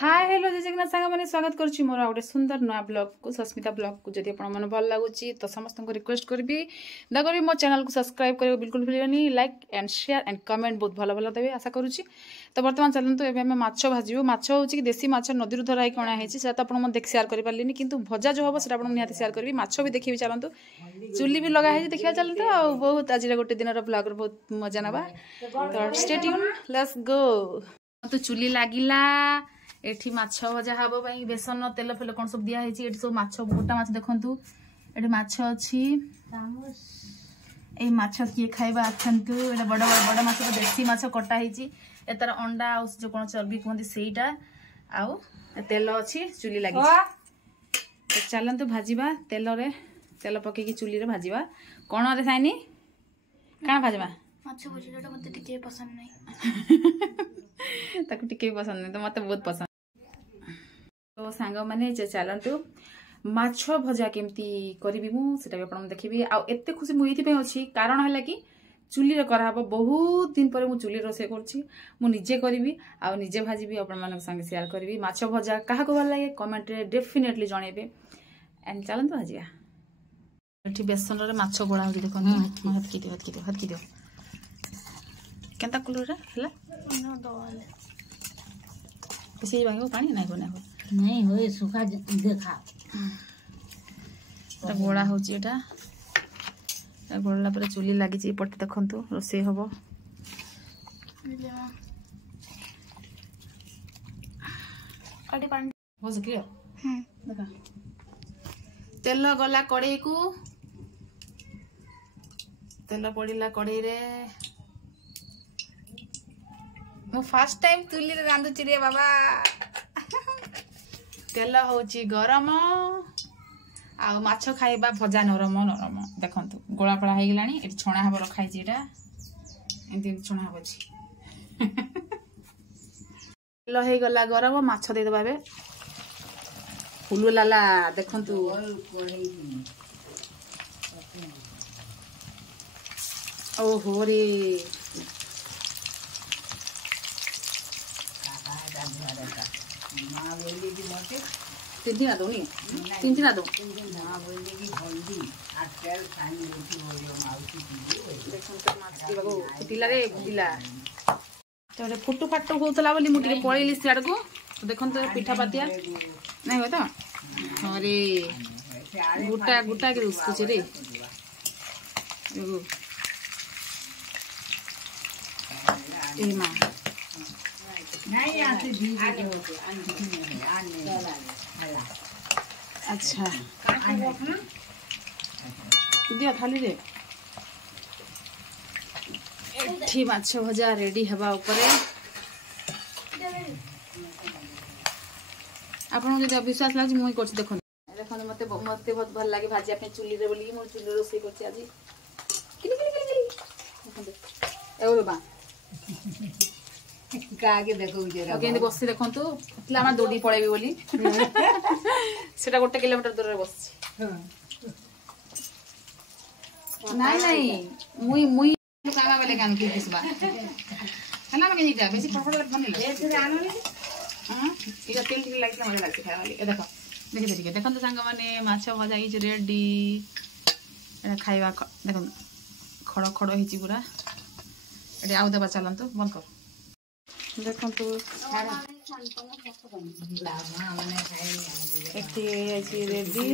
Hi hello जय जगन्नाथ सांग मैंने स्वागत करुच्ची मोर गोटे सुंदर नुआ ब्लॉग को सस्मिता ब्लॉग को जब आप भल लगुच तो समस्त को रिक्वेस्ट करी दयकरी मो चैनल को सब्सक्राइब कर बिल्कुल भूलनी like and share and comment बहुत भल भल देवे आशा करुच्ची। तो बर्तमान चलते एवं आम माछ भाजू माछ हूँ कि देसी माछ नदी धरा ही अणा है तो आप देख सेयार करें कि भजा जो हम से निहाती सेयार करी माछ भी देखिए चलतु चुली भी लगा है देखा चलते आ बहुत आज गोटे दिन ब्लॉग बहुत मजा नवा तो स्टे ट्यून लेट्स गो। तो चुली लगिला एठी माछ भजा हम बेसन तेल फेल कौन सब दिया है सब माछ गोटा माछ देखु ये माछ अच्छी माछ किए खाइबा आसतु ये बड़ बड़ माछ देसी माछ कटा है तार अंडा जो कौन चर्बी कहते सेटा आउ तेल अच्छी चुली लगी तो चलतु भाजवा तेल पकईकी चुली रे भाजवा कौन रे साइनी क्या भाजवा माछ भजा मत टिके पसंद नहीं ताकू टिके पसंद नहीं तो मत बहुत पसंद तो सांग मैंने चलतु माछ भजा केमती करी मुझे देखी आते खुशी मुझे अच्छी कारण है कि चुली रे कराब बहुत दिन पर चुली रोसे करजे करी आ निजे भाजी आपण संगे शेयर करी माछ भजा क्या भल लगे कमेंट रे डेफिनेटली जनइबे एंड चलतु भाजिया ये बेसन रे माछ गोड़ा हो देख हतकी दियो केनता कलर है बेसी भांगो पानी नहीं बना नहीं हो सुखा देखा गोड़ा हो गोड़ा पर चुली लगी पटे देखु रोसे हम तेल गला कड़े को तेल पड़ा कड़े रे मु फर्स्ट टाइम चुली रे रांधुची रे बाबा तेल होची गरम आ माछ खाइबा भजा नरम नरम देखंतु गोला पड़ा हो गलानी एटी छणा हब रखाई छी एटा एंती छणा हब छी तेल हे गला गरम माछ दे दबाबे फुलु लाला देखंतु ओहो रे तीन आ दो तीन आ दो फुटिला रे फुटिला तो फुटु फाटु होता बोली मुझे पलैली सियाड़ को देखो तो पिठा पातिया नहीं हो तो अरे गुटा गुटा के उसको रे माँ अच्छा दिया थाली रे एठी माछ भजा रेडी हवा ऊपर आपन जब विश्वास लाग मुई करछि देखो मते बहुत भल लागे भाजी आपने चुली रे बोली मोर चुली रोसे करछि आज किली किली किली एओ बा कागे देखो जरा केंदी बसी देखंतु इतला हम दौड़ी पळेबी बोली सेटा गोटे किलोमीटर दूर रे बसछि नहीं नहीं मुई मुई कागा वाले कान की दिसबा हला मके नीटा बेसी फटफट बनिला ए से आनो ले हां इला तेल ठीक लागला मजा लागछि खाय वाली ए देखो देखि देखंतु संग माने माछ भजा ही रेडी एटा खाइबा देखो खड़ खड़ हिची पूरा एटा आउ देबा चलंतु बंद कर देखो रेडी